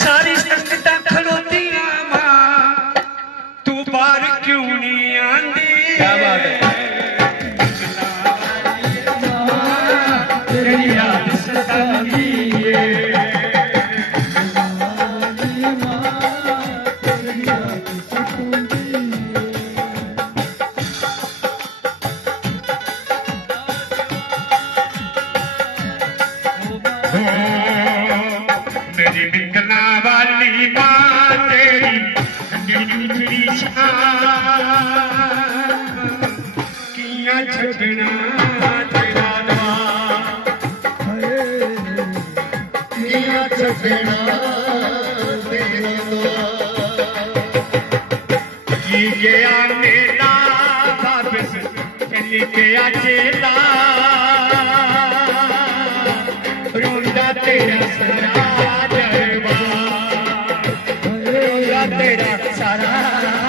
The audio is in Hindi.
सारी संगतां खड़ोतियां मां, तू बाहर क्यों नहीं आंदी? क्या बात है। तेरी याद सतांदी है, मेरी मिंगला वाली मां तेरी मिठड़ी किया छड़ना तेरा किया छड़ना तेरा की गया मेला वापस चली गया चेला रोंदा तेरा सारा दरबार, रोंदा तेरा सारा